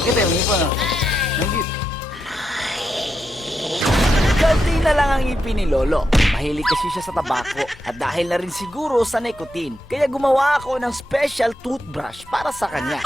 Kita yung ipo, no? Kaldi na lang ang ngipin ni Lolo. Mahilig kasi siya sa tabako at dahil na rin siguro sa nicotine. Kaya gumawa ako ng special toothbrush para sa kanya.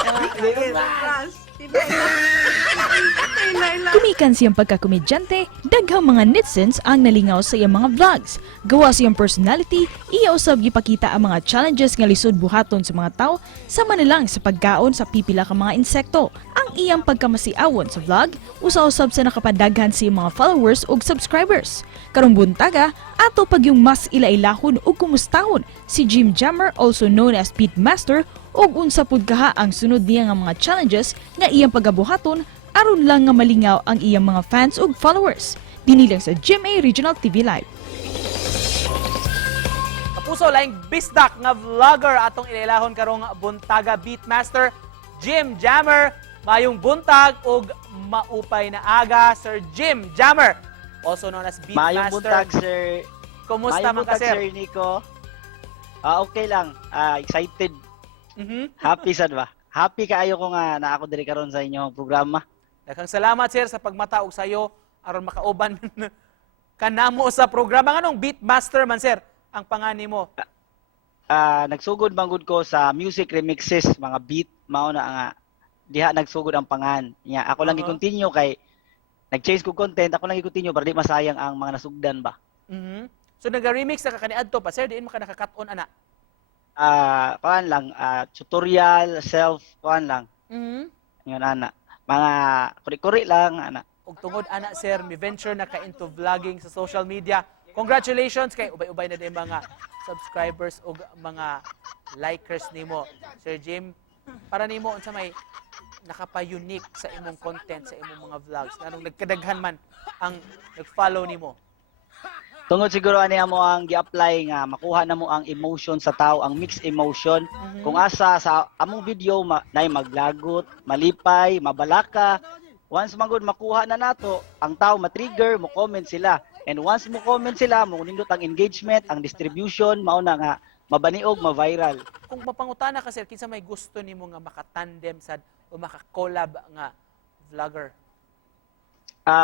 Tumikan siyang pagkakomedyante, daghang mga netizens ang nalingaw sa iyang mga vlogs. Gawa siyang personality, iya usab gipakita ang mga challenges nga lisod buhaton sa mga tao sama na lang sa pagkaon sa pipila ka mga insekto. Ang iyang pagkamasiawon sa vlog, usa-usab sa nakapadaghan sa iyang mga followers ug subscribers. Karong buntaga, ato pag yung mas ilailahon ug kumustahon si Jim Jammer, also known as Beatmaster, ug unsa pud kaha ang sunod niya nga mga challenges nga iyang pagabuhaton aron lang nga malingaw ang iyang mga fans ug followers. Dinilang sa GMA Regional TV Live. Kapuso, laing bisdak nga vlogger atong ilahon karong buntaga, Beatmaster Jim Jammer. Mayong buntag ug maupay na aga, Sir Jim Jammer, also known as Beatmaster. Mayong buntag, sir. Kumusta Mayong man ka, buntag, sir? sir Nico. Okay lang. Excited. Mhm. Happy sad ba? Happy kaayo ko nga na ako diri karon sa inyong programa. Daghang salamat, sir, sa pagmata og sayo aron makauban kanamo sa programa. Nganong Beatmaster man, sir, ang pangani mo? Nagsugod manggod ko sa music remixes, mga beat, mao na nga diha nagsugod ang pangan. Nya ako lang i-continue kay nag-change ko content, ako lang i-continue para di masayang ang mga nasugdan ba. Mhm. So nag-remix na ka kaniadto pa, sir, diin mo ka nakakaton ana. Kuan lang, tutorial, self, kuan lang. Mhm. Yun ana. Mga kuri-kuri lang ana. Ug tungod ana, sir, mi venture na ka into vlogging sa social media. Congratulations kay ubay-ubay na din mga subscribers ug mga likers nimo, Sir Jim. Para nimo unsa may nakapa-unique sa imong content sa imong mga vlogs nganong nagkadaghan man ang nag-follow nimo. Tungod siguro ani mo ang gi-apply nga makuha na mo ang emotion sa tao, ang mixed emotion. Kung asa sa among video nay maglagot, malipay, mabalaka, once magud makuha na nato, ang tao ma-trigger, mo comment sila. And once mo comment sila, mo nindot ang engagement, ang distribution, mao na nga mabaniog, ma-viral. Kung mapangutana ka, sir, kinsa may gusto nimo nga makatandem sad o makakollab nga vlogger?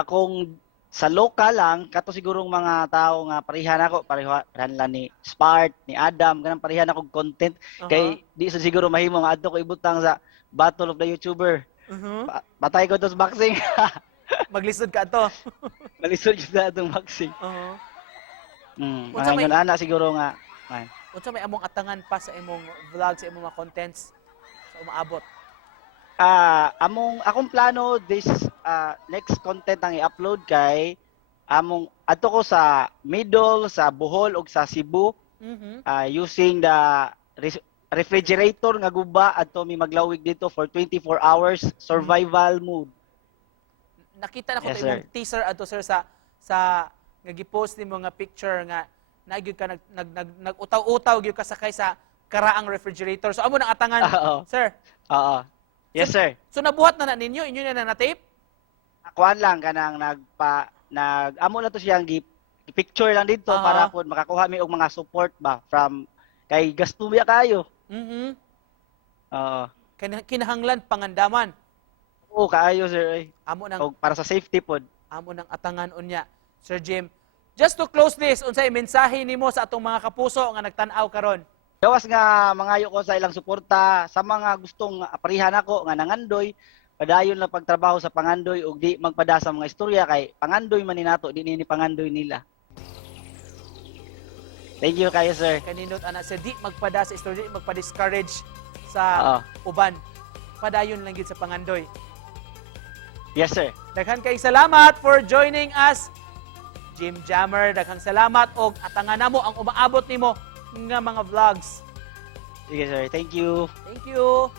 Kung sa local lang, kato sigurong mga tao nga parehan ako, parehan lang ni Spart, ni Adam, ganang parehan ako content. Kay di sa siguro mahimo nga adto ko ibutang sa Battle of the YouTuber. Patay ko to sa boxing. Maglisod ka to. Malisod yun na itong boxing. Unsa may- Mga ana siguro nga. Man. Unsa may among atangan pa sa imong vlog, sa imong mga contents sa umaabot? Akong plano this next content ang i-upload kay adto ko sa Middle, sa Bohol ug sa Cebu using the refrigerator nga guba adto mi maglawig dito for 24 hours survival mode. Nakita na ko Yes, to imong teaser ato, sir, sa nga gi-post nimo nga picture nga nagyud ka nag-utaw-utaw gyud ka sakay sa karaang refrigerator. So amo nang atangan, Oo. sir. Oo. Yes sir. So nabuhat na ninyo, inyo na na-tape? Kuan lang kanang amo na to siyang picture lang dito para po makakuha mi og mga support ba from kay gasto biya kayo. Mhm. Oo. Kinahanglan pangandaman. Oo, kaayo sir. Amo nang Og para sa safety pod. amo nang atangan unya, Sir Jim. Just to close this, unsay mensahe nimo sa atong mga kapuso nga nagtan-aw karon? Gawas nga mangayo ko sa ilang suporta sa mga gustong parehan ako nga nangandoy, padayon lang pagtrabaho sa pangandoy ug di magpada sa mga istorya kay pangandoy man ni nato di ni pangandoy nila. Thank you kayo sir. Kaninot ana, sir, di magpada sa istorya, di magpa-discourage sa uban. Padayon lang gyud sa pangandoy. Yes sir. Daghang kay salamat for joining us, Jim Jammer. Daghang salamat og atangan namo ang umaabot nimo nga mga vlogs. Sige sir. Thank you. Thank you.